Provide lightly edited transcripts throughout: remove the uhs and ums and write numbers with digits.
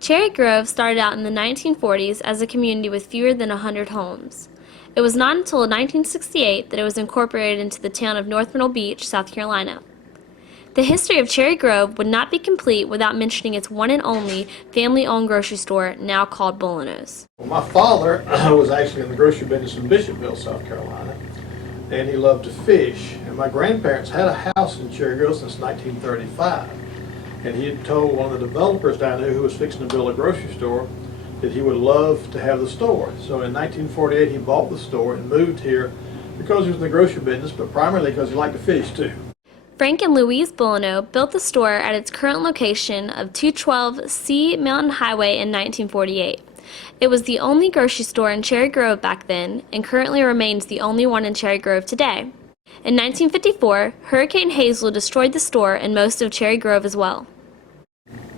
Cherry Grove started out in the 1940s as a community with fewer than 100 homes. It was not until 1968 that it was incorporated into the town of North Myrtle Beach, South Carolina. The history of Cherry Grove would not be complete without mentioning its one and only family-owned grocery store, now called Boulineaus. Well, my father was actually in the grocery business in Bishopville, South Carolina, and he loved to fish. And my grandparents had a house in Cherry Grove since 1935. And he had told one of the developers down there who was fixing to build a grocery store that he would love to have the store. So in 1948 he bought the store and moved here because he was in the grocery business, but primarily because he liked to fish too. Frank and Louise Boulineau built the store at its current location of 212 C Mountain Highway in 1948. It was the only grocery store in Cherry Grove back then and currently remains the only one in Cherry Grove today. In 1954, Hurricane Hazel destroyed the store and most of Cherry Grove as well.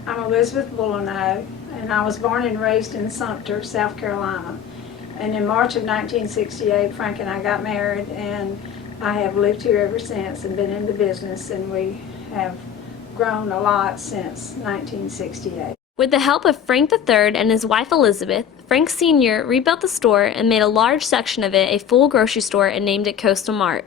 I'm Elizabeth Boulineau, and I was born and raised in Sumter, South Carolina. And in March of 1968, Frank and I got married, and I have lived here ever since and been in the business, and we have grown a lot since 1968. With the help of Frank III and his wife Elizabeth, Frank Sr. rebuilt the store and made a large section of it a full grocery store and named it Coastal Mart.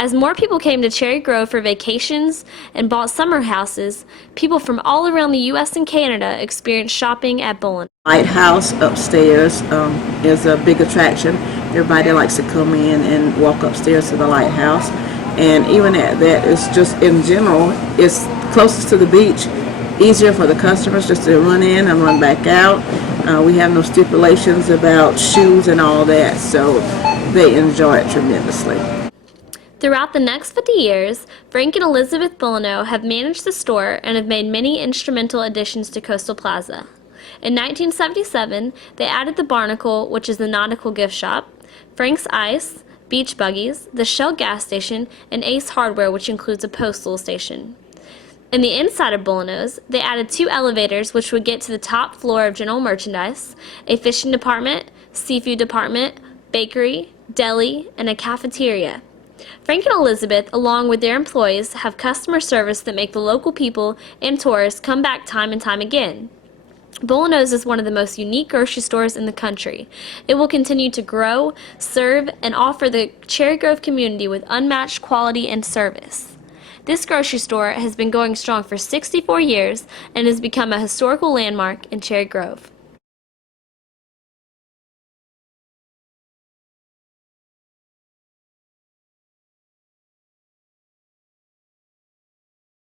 As more people came to Cherry Grove for vacations and bought summer houses, people from all around the U.S. and Canada experienced shopping at Boulineaus. Lighthouse upstairs is a big attraction. Everybody likes to come in and walk upstairs to the lighthouse. And even at that, it's just in general, it's closest to the beach, easier for the customers just to run in and run back out. We have no stipulations about shoes and all that, so they enjoy it tremendously. Throughout the next 50 years, Frank and Elizabeth Boulineau have managed the store and have made many instrumental additions to Coastal Plaza. In 1977, they added the Barnacle, which is the nautical gift shop, Frank's Ice, Beach Buggies, the Shell gas station, and Ace Hardware, which includes a postal station. In the inside of Boulineaus, they added 2 elevators which would get to the top floor of general merchandise, a fishing department, seafood department, bakery, deli, and a cafeteria. Frank and Elizabeth, along with their employees, have customer service that make the local people and tourists come back time and time again. Boulineaus is one of the most unique grocery stores in the country. It will continue to grow, serve, and offer the Cherry Grove community with unmatched quality and service. This grocery store has been going strong for 64 years and has become a historical landmark in Cherry Grove.